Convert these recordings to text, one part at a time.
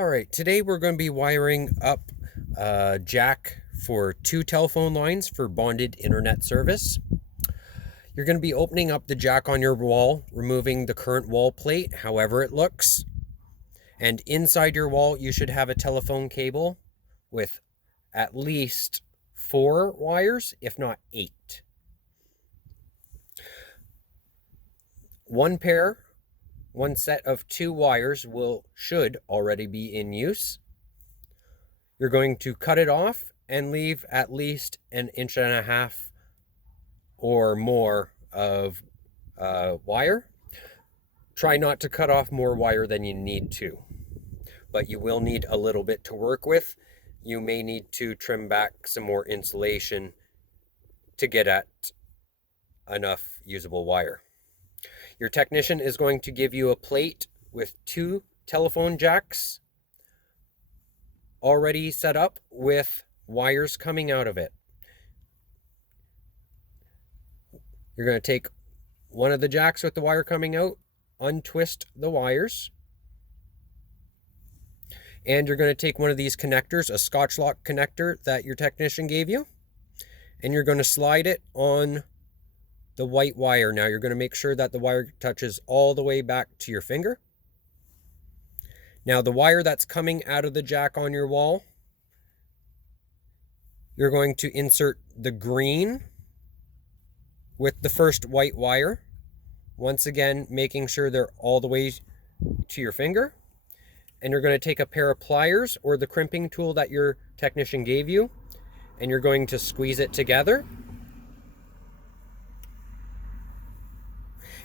All right, today we're going to be wiring up a jack for 2 telephone lines for bonded internet service. You're going to be opening up the jack on your wall, removing the current wall plate, however it looks. And inside your wall, you should have a telephone cable with at least 4 wires, if not 8. One set of 2 wires should already be in use. You're going to cut it off and leave at least 1.5 inches or more of wire. Try not to cut off more wire than you need to, but you will need a little bit to work with. You may need to trim back some more insulation to get at enough usable wire. Your technician is going to give you a plate with 2 telephone jacks already set up with wires coming out of it. You're going to take one of the jacks with the wire coming out, untwist the wires, and you're going to take one of these connectors, a Scotch-Lock connector that your technician gave you, and you're going to slide it on the white wire. Now you're going to make sure that the wire touches all the way back to your finger. Now the wire that's coming out of the jack on your wall, you're going to insert the green with the first white wire. Once again, making sure they're all the way to your finger. And you're going to take a pair of pliers or the crimping tool that your technician gave you, and you're going to squeeze it together.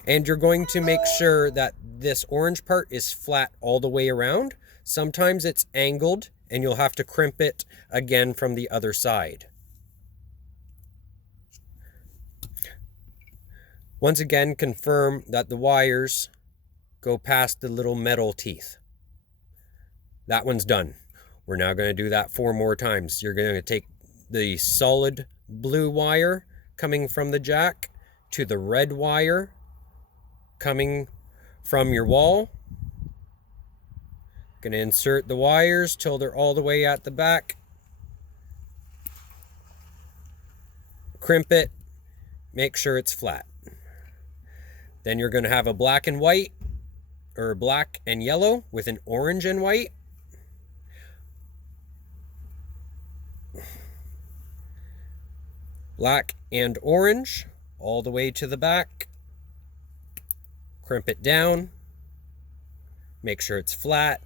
And you're going to make sure that this orange part is flat all the way around. Sometimes it's angled and you'll have to crimp it again from the other side. Once again, confirm that the wires go past the little metal teeth. That one's done. We're now going to do that 4 more times. You're going to take the solid blue wire coming from the jack to the red wire coming from your wall. Going to insert the wires till they're all the way at the back. Crimp it, make sure it's flat. Then you're going to have a black and white, or black and yellow with an orange and white. Black and orange all the way to the back. Crimp it down. Make sure it's flat.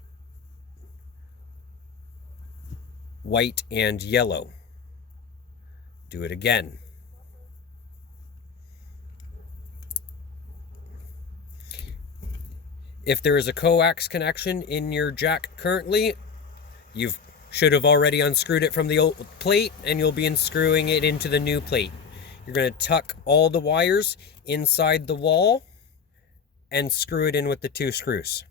White and yellow. Do it again. If there is a coax connection in your jack currently, you should have already unscrewed it from the old plate, and you'll be unscrewing it into the new plate. You're going to tuck all the wires inside the wall and screw it in with the 2 screws.